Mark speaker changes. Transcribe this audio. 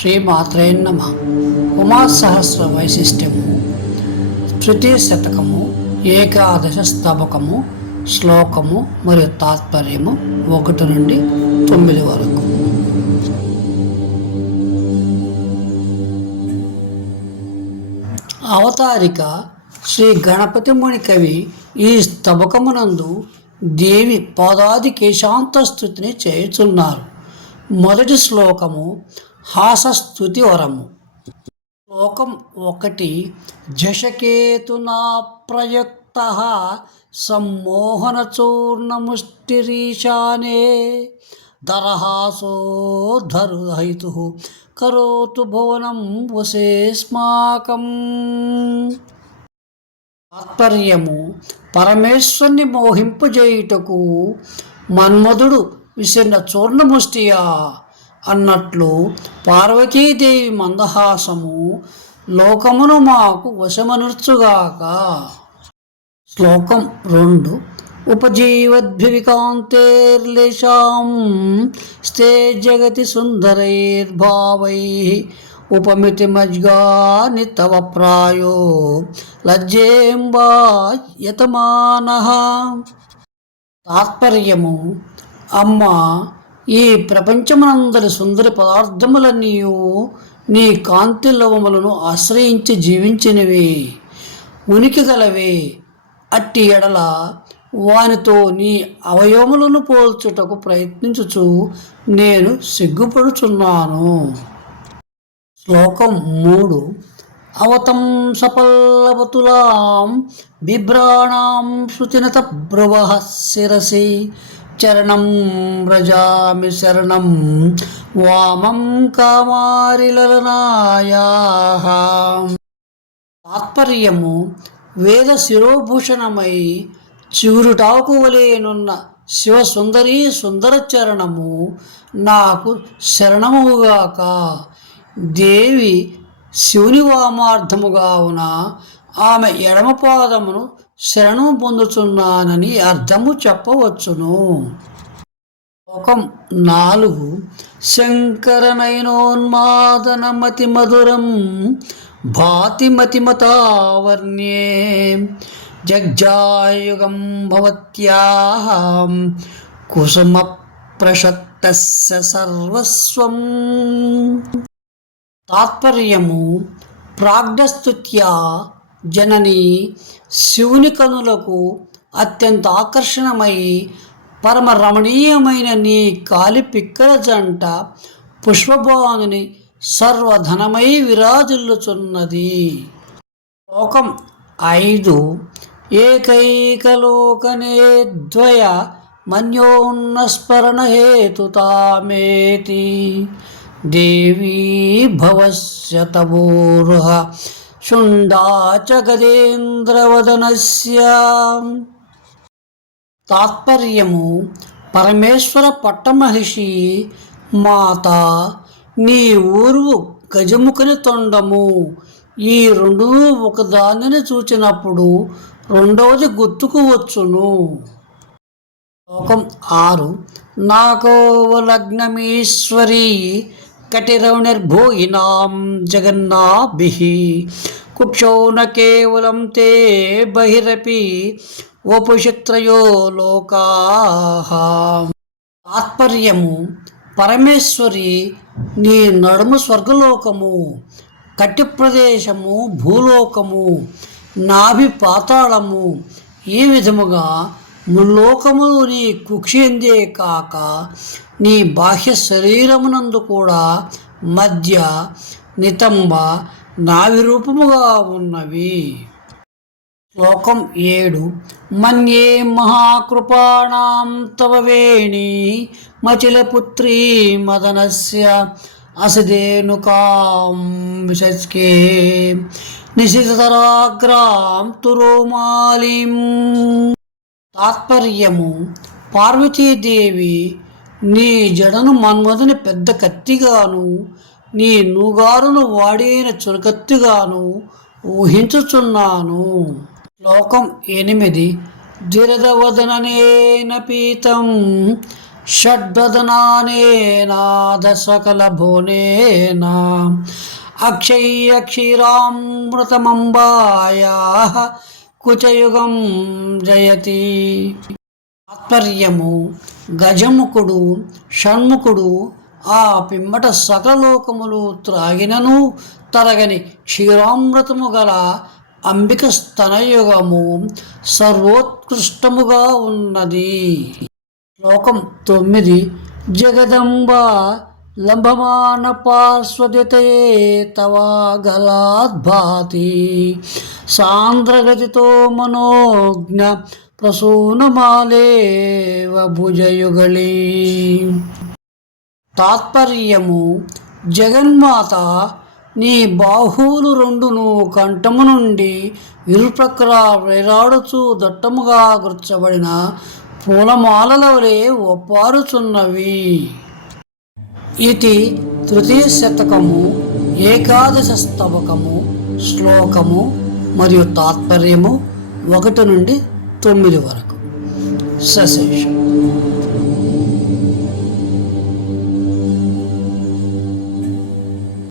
Speaker 1: శ్రీమాత్రే నమ. ఉమాసహస్ర వైశిష్ట్యము. తృతీయ శతకము ఏకాదశ స్తబకము శ్లోకము మరియు తాత్పర్యము ఒకటి నుండి తొమ్మిది వరకు. అవతారిక శ్రీ గణపతి ముని కవి ఈ స్తబకమునందు దేవి పాదాది కేశాంతస్థుతిని చేయుచున్నారు. మొదటి శ్లోకము హాసస్థుతి వరము శ్లోకం ఒకటి జషకేతునా ప్రయుక్త సమ్మోహనచూర్ణముష్టిరీశానే చూర్ణముష్టిరీశానే దరహాసో ధరుహైతు కరోతు భువనం వసేస్మాకం తాత్పర్యము పరమేశ్వరుని మోహింపజేయుటకు మన్మధుడు విసిరిన చూర్ణముష్టియా అన్నట్లు పార్వతీదేవి మందహాసము లోకమును మాకు వశమనుర్చుగాక. శ్లోకం రెండు. ఉపజీవద్భివికాంతేర్లేషాం స్తే జగతి సుందరైర్భావై ఉపమితి మజ్గాని తవ ప్రాయో లజ్జేంబా యతమానః. తాత్పర్యము అమ్మ ఈ ప్రపంచమునందరి సుందర పదార్థములన్నీ నీ కాంతి లవములను ఆశ్రయించి జీవించినవి. ఉనికి గలవే. అట్టి ఎడల వానితో నీ అవయవములను పోల్చుటకు ప్రయత్నించుచు నేను సిగ్గుపడుచున్నాను. శ్లోకం మూడు. అవతం సపల్లవతులాం బిభ్రాణాం శృతినత బ్రువ శిరసి చరణం వ్రజామి శరణం వామం కామారిలనాయా తాత్పర్యము వేద శిరోభూషణమై చిగురుటాకు శివ శివసుందరీ సుందర చరణము నాకు శరణముగాక దేవి శివుని వామార్థముగా ఉన్న ఆమె ఎడమ పాదమును పొందుతున్నానని అర్థము చెప్పవచ్చును. ఒకం నాలుగు. శంకరనయనోన్మాదనమతి మధురం భాతిమతిమతావర్ణ్యే జగ్జాయుగం భవత్యాహం కుసుమ ప్రశత్తస్య సర్వస్వం. తాత్పర్యము ప్రాగ్ధస్తుత్యా జనని శివుని కనులకు అత్యంత ఆకర్షణమై పరమ రమణీయమైన నీ కాలి పిక్కల జంట పుష్పభవానుని సర్వధనమై విరాజిల్లుచున్నది. లోకం ఐదు. ఏకైకలోకనే ద్వయ మన్యోన్నస్మరణ హేతుతామేతి దేవీ భవస్యతమోరుహ శుండా చ గజేంద్రవదనస్య తాత్పర్యము పరమేశ్వర పట్టమహిషి మాత నీ ఊరు గజముఖని తొండము. ఈ రెండు ఒకదానిని చూచినప్పుడు రెండవది గుర్తుకు వచ్చును. శ్లోకం ఆరు నాకో లగ్నమీశ్వరీ కటిరవణిర్భోగినాం జగన్నాభి. కుక్షౌ కేవలం తే బహిరపి వపుషిత్రయో లోకా. తాత్పర్యము పరమేశ్వరి నీ నడుము స్వర్గలోకము కట్టి ప్రదేశము భూలోకము నాభి పాతాళము ఈ విధముగా ముల్లోకములు నీ కుక్షిందే కాక నీ బాహ్య శరీరమునందు కూడా మధ్య నితంబ నావి రూపముగా ఉన్నవి. శ్లోకం ఏడు. మన్యే మహాకృపాణం తవ వేణి మచిలపుత్రీ మదనస్య అసదేనుకాం విషస్కే నిశితరాగ్రాం తురోమాలిం. తాత్పర్యము. పార్వతీదేవి నీ జడను మన్మధుని పెద్ద కత్తిగాను నీ నూగారును వాడైన చురకత్తిగాను ఊహించుచున్నాను. శ్లోకం ఎనిమిది. దురదవదననేన పీతం షడ్వదనానేనాద భోనేనా భువనేనా అక్షయ్య క్షీరామృతమంబాయా కుచయుగం జయతి. తాత్పర్యము గజముఖుడు షణ్ముఖుడు ఆ పిమ్మట సకలలోకములు త్రాగినను తరగని క్షీరామృతము గల అంబిక స్తనయుగము సర్వోత్కృష్టముగా ఉన్నది. శ్లోకం తొమ్మిది జగదంబ లంబమాన తవాగలాద్భాతి సాంద్రగతితో మనోజ్ఞ ప్రసూనమాలేవ భుజయుగళి తాత్పర్యము జగన్మాత నీ బాహువులు రెండును కంఠము నుండి ఇరుప్రక్కల వేలాడుచూ దట్టముగా గుర్చబడిన పూలమాలల వలె ఒప్పారుచున్నవి. ఇది తృతీయ శతకము ఏకాదశ స్తవకము శ్లోకము మరియు తాత్పర్యము ఒకటి నుండి తొమ్మిది వరకు. సశేషం